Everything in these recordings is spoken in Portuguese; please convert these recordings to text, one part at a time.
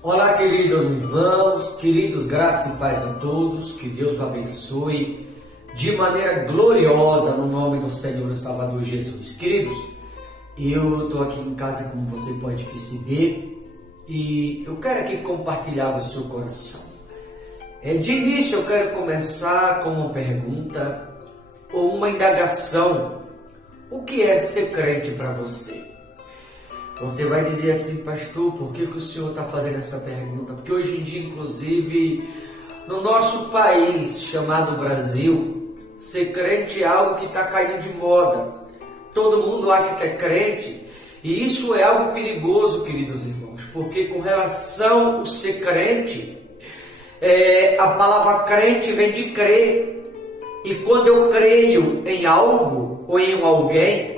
Olá, queridos irmãos, queridos, graça e paz a todos, que Deus o abençoe de maneira gloriosa no nome do Senhor e Salvador Jesus. Queridos, eu estou aqui em casa, como você pode perceber, e eu quero aqui compartilhar o seu coração. De início, eu quero começar com uma pergunta ou uma indagação. O que é ser crente para você? Você vai dizer assim, pastor, por que o senhor está fazendo essa pergunta? Porque hoje em dia, inclusive, no nosso país chamado Brasil, ser crente é algo que está caindo de moda. Todo mundo acha que é crente e isso é algo perigoso, queridos irmãos, porque com relação ao ser crente, a palavra crente vem de crer. E quando eu creio em algo ou em alguém,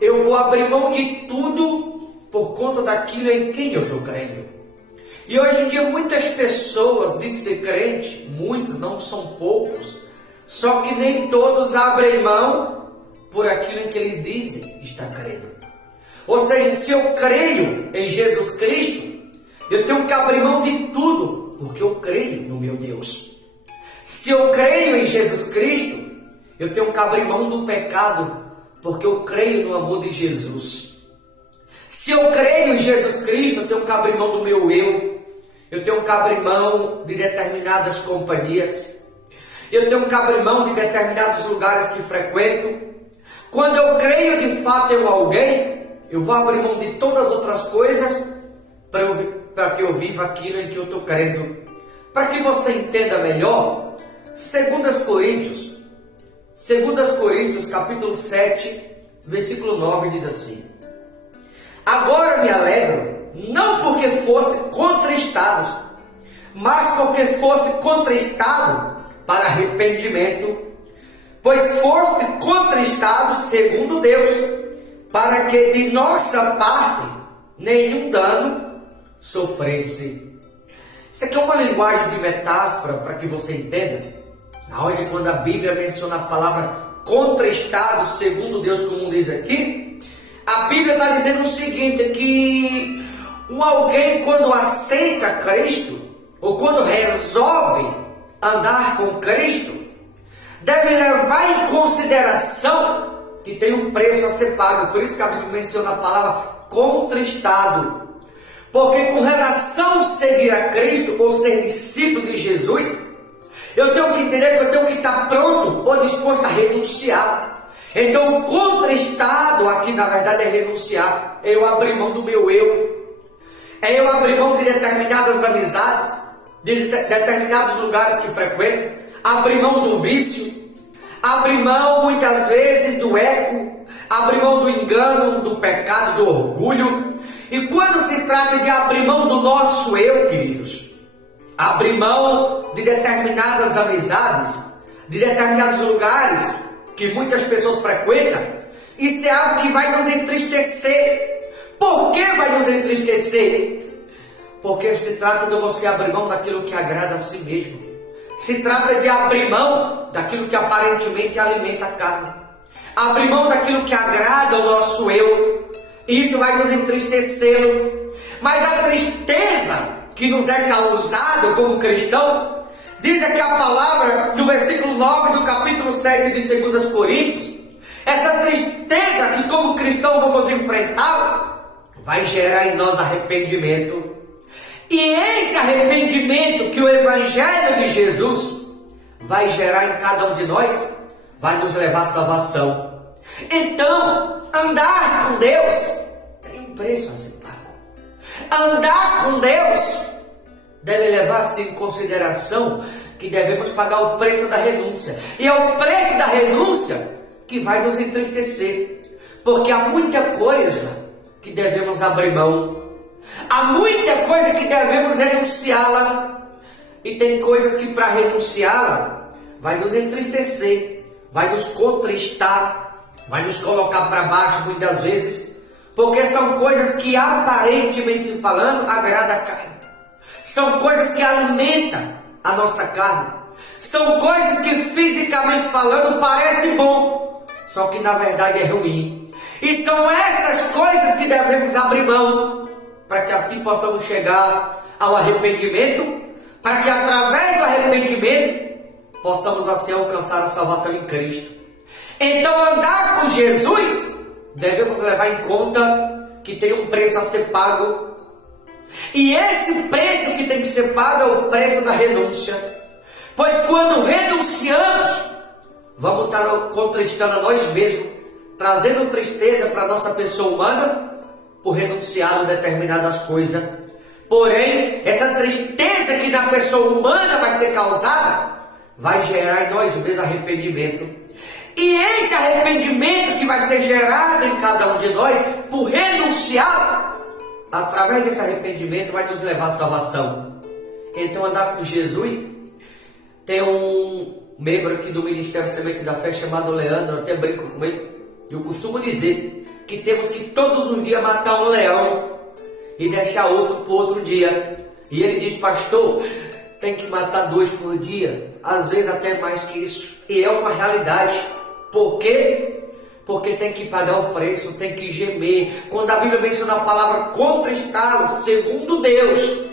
eu vou abrir mão de tudo por conta daquilo em quem eu estou crendo. E hoje em dia muitas pessoas dizem ser crente, muitos, não são poucos, só que nem todos abrem mão por aquilo em que eles dizem estar crendo. Ou seja, se eu creio em Jesus Cristo, eu tenho que abrir mão de tudo, porque eu creio no meu Deus. Se eu creio em Jesus Cristo, eu tenho que abrir mão do pecado, porque eu creio no amor de Jesus. Se eu creio em Jesus Cristo, eu tenho que abrir mão do meu eu tenho que abrir mão de determinadas companhias, eu tenho que abrir mão de determinados lugares que frequento. Quando eu creio de fato em alguém, eu vou abrir mão de todas as outras coisas para que eu viva aquilo em que eu estou crendo. Para que você entenda melhor, 2 Coríntios capítulo 7, versículo 9 diz assim: agora me alegro, não porque foste contristados, mas porque foste contristado para arrependimento, pois foste contristado segundo Deus, para que de nossa parte nenhum dano sofresse. Isso aqui é uma linguagem de metáfora para que você entenda, onde quando a Bíblia menciona a palavra contristado segundo Deus, como diz aqui, a Bíblia está dizendo o seguinte, que alguém quando aceita Cristo, ou quando resolve andar com Cristo, deve levar em consideração que tem um preço a ser pago. Por isso que a Bíblia menciona a palavra contristado. Porque com relação a seguir a Cristo, ou ser discípulo de Jesus, eu tenho que entender que eu tenho que estar pronto ou disposto a renunciar. Então, o contristado aqui, na verdade, é renunciar. É eu abrir mão do meu é eu abrir mão de determinadas amizades, de determinados lugares que frequento, abrir mão do vício, abrir mão, muitas vezes, do eco, abrir mão do engano, do pecado, do orgulho. E quando se trata de abrir mão do nosso queridos, abrir mão de determinadas amizades, de determinados lugares que muitas pessoas frequentam, isso é algo que vai nos entristecer. Por que vai nos entristecer? Porque se trata de você abrir mão daquilo que agrada a si mesmo. Se trata de abrir mão daquilo que aparentemente alimenta a carne. Abrir mão daquilo que agrada ao nosso Isso vai nos entristecer. Mas a tristeza que nos é causada como cristão, diz aqui a palavra no versículo 9 do capítulo 7 de 2 Coríntios, essa tristeza que como cristão vamos enfrentar, vai gerar em nós arrependimento. E esse arrependimento que o Evangelho de Jesus vai gerar em cada um de nós, vai nos levar à salvação. Então, andar com Deus tem um preço a ser pago. Andar com Deus deve levar-se em consideração que devemos pagar o preço da renúncia. E é o preço da renúncia que vai nos entristecer. Porque há muita coisa que devemos abrir mão. Há muita coisa que devemos renunciá-la. E tem coisas que para renunciá-la vai nos entristecer, vai nos contristar, vai nos colocar para baixo muitas vezes. Porque são coisas que aparentemente falando agrada a carne. São coisas que alimentam a nossa carne. São coisas que fisicamente falando parece bom, só que na verdade é ruim. E são essas coisas que devemos abrir mão, para que assim possamos chegar ao arrependimento, para que através do arrependimento possamos assim alcançar a salvação em Cristo. Então, andar com Jesus, devemos levar em conta que tem um preço a ser pago. E esse preço que tem que ser pago é o preço da renúncia. Pois quando renunciamos, vamos estar contristando a nós mesmos, trazendo tristeza para a nossa pessoa humana, por renunciar a determinadas coisas. Porém, essa tristeza que na pessoa humana vai ser causada, vai gerar em nós mesmos arrependimento. E esse arrependimento que vai ser gerado em cada um de nós, por renunciar, através desse arrependimento vai nos levar à salvação. Então, andar com Jesus, tem um membro aqui do Ministério Semente da Fé chamado Leandro, até brinco com ele. Eu costumo dizer que temos que todos os dias matar um leão e deixar outro para outro dia. E ele diz: pastor, tem que matar 2 por dia, às vezes até mais que isso. E é uma realidade. Por quê? Porque tem que pagar o preço, tem que gemer. Quando a Bíblia menciona a palavra contristá-lo, segundo Deus,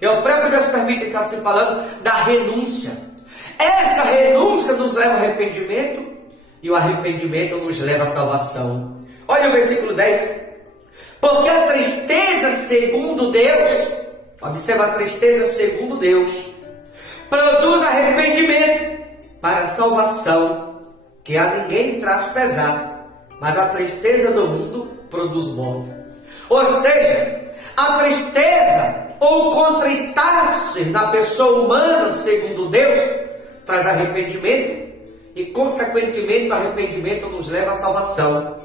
é o próprio Deus permite estar se falando da renúncia. Essa renúncia nos leva ao arrependimento, e o arrependimento nos leva à salvação. Olha o versículo 10. Porque a tristeza segundo Deus, observa, a tristeza segundo Deus, produz arrependimento para a salvação, que a ninguém traz pesar, mas a tristeza do mundo produz morte. Ou seja, a tristeza ou contristar-se na pessoa humana segundo Deus traz arrependimento, e consequentemente o arrependimento nos leva à salvação.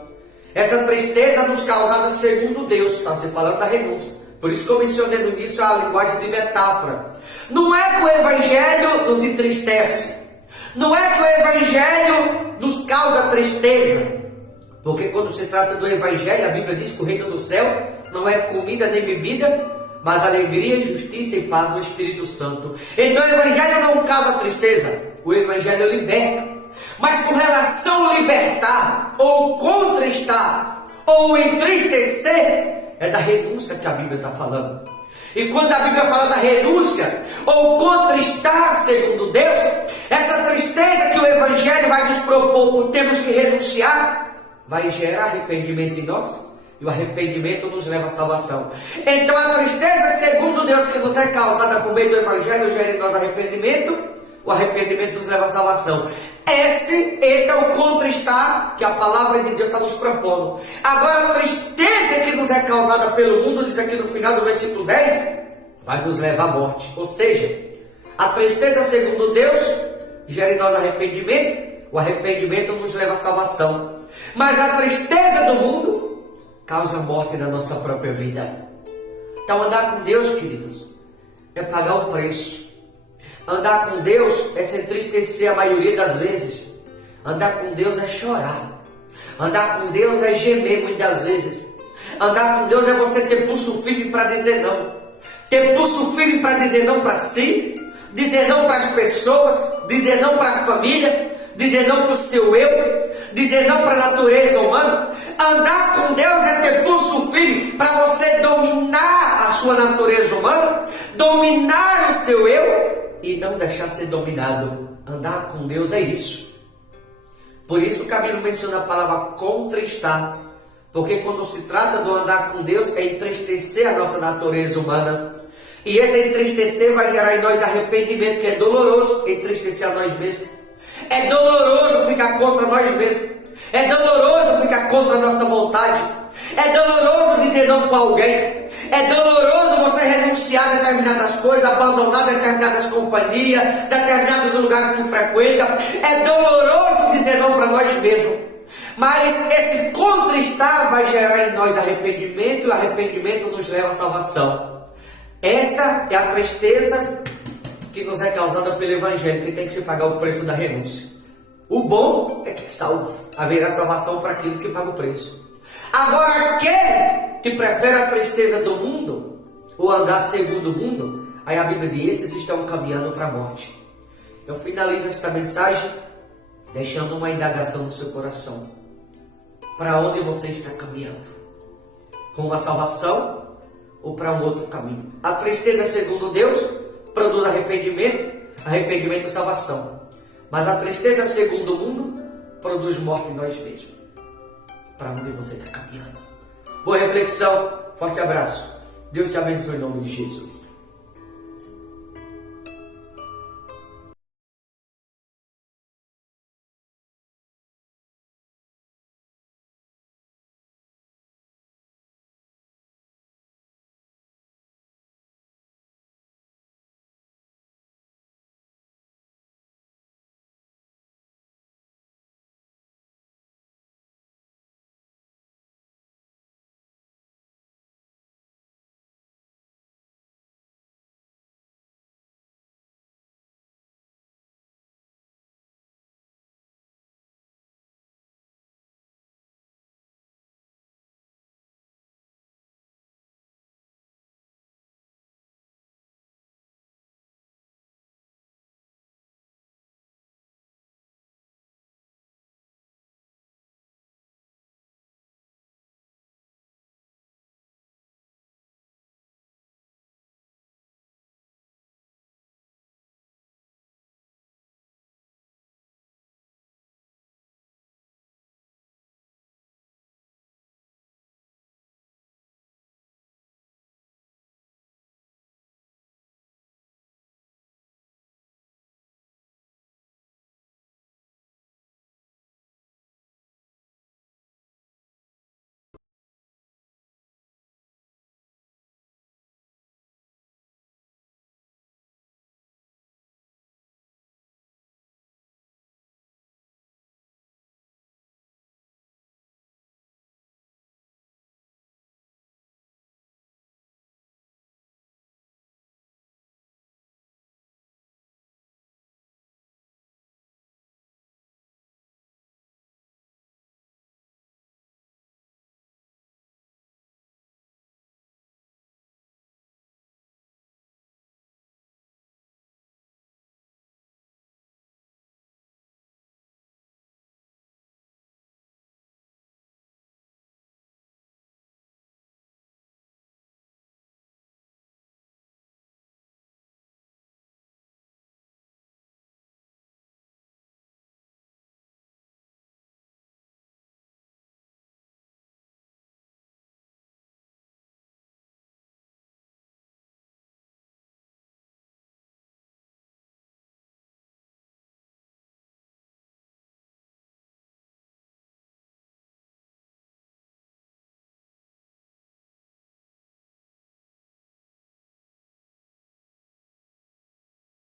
Essa tristeza nos causada segundo Deus, está se falando da renúncia. Por isso que eu mencionei no início a linguagem de metáfora. Não é que o Evangelho nos entristece, não é que o Evangelho nos causa tristeza, porque quando se trata do Evangelho, a Bíblia diz que o reino do céu não é comida nem bebida, mas alegria, justiça e paz no Espírito Santo. Então o Evangelho não causa tristeza, o Evangelho liberta. Mas com relação a libertar, ou contristar, ou entristecer, é da renúncia que a Bíblia está falando. E quando a Bíblia fala da renúncia, ou contristar segundo Deus, essa tristeza que o Evangelho vai nos propor por termos que renunciar, vai gerar arrependimento em nós, e o arrependimento nos leva à salvação. Então a tristeza segundo Deus que nos é causada por meio do Evangelho gera em nós arrependimento, o arrependimento nos leva à salvação. Esse é o contristar que a palavra de Deus está nos propondo. Agora, a tristeza que nos é causada pelo mundo, diz aqui no final do versículo 10, vai nos levar à morte. Ou seja, a tristeza segundo Deus gera em nós arrependimento, o arrependimento nos leva à salvação. Mas a tristeza do mundo causa morte na nossa própria vida. Então, andar com Deus, queridos, é pagar o preço. Andar com Deus é se entristecer a maioria das vezes. Andar com Deus é chorar. Andar com Deus é gemer muitas vezes. Andar com Deus é você ter pulso firme para dizer não. Ter pulso firme para dizer não para si, dizer não para as pessoas, dizer não para a família, dizer não para o seu eu, dizer não para a natureza humana. Andar com Deus é ter pulso firme para você dominar a sua natureza humana, dominar o seu eu, e não deixar ser dominado. Andar com Deus é isso. Por isso que a Bíblia menciona a palavra contristar. Porque quando se trata do andar com Deus, é entristecer a nossa natureza humana. E esse entristecer vai gerar em nós arrependimento, que é doloroso entristecer a nós mesmos. É doloroso ficar contra nós mesmos. É doloroso ficar contra a nossa vontade. É doloroso dizer não para alguém. É doloroso você renunciar a determinadas coisas, abandonar determinadas companhias, determinados lugares que frequenta. É doloroso dizer não para nós mesmos. Mas esse contristar vai gerar em nós arrependimento, e o arrependimento nos leva à salvação. Essa é a tristeza que nos é causada pelo Evangelho, que tem que se pagar o preço da renúncia. O bom é que haverá salvação para aqueles que pagam o preço. Agora, aqueles que preferem a tristeza do mundo, ou andar segundo o mundo, aí a Bíblia diz: esses estão caminhando para a morte. Eu finalizo esta mensagem deixando uma indagação no seu coração. Para onde você está caminhando? Rumo à salvação ou para um outro caminho. A tristeza, segundo Deus, produz arrependimento, arrependimento e salvação. Mas a tristeza, segundo o mundo, produz morte em nós mesmos. Para onde você está caminhando? Boa reflexão, forte abraço. Deus te abençoe em nome de Jesus.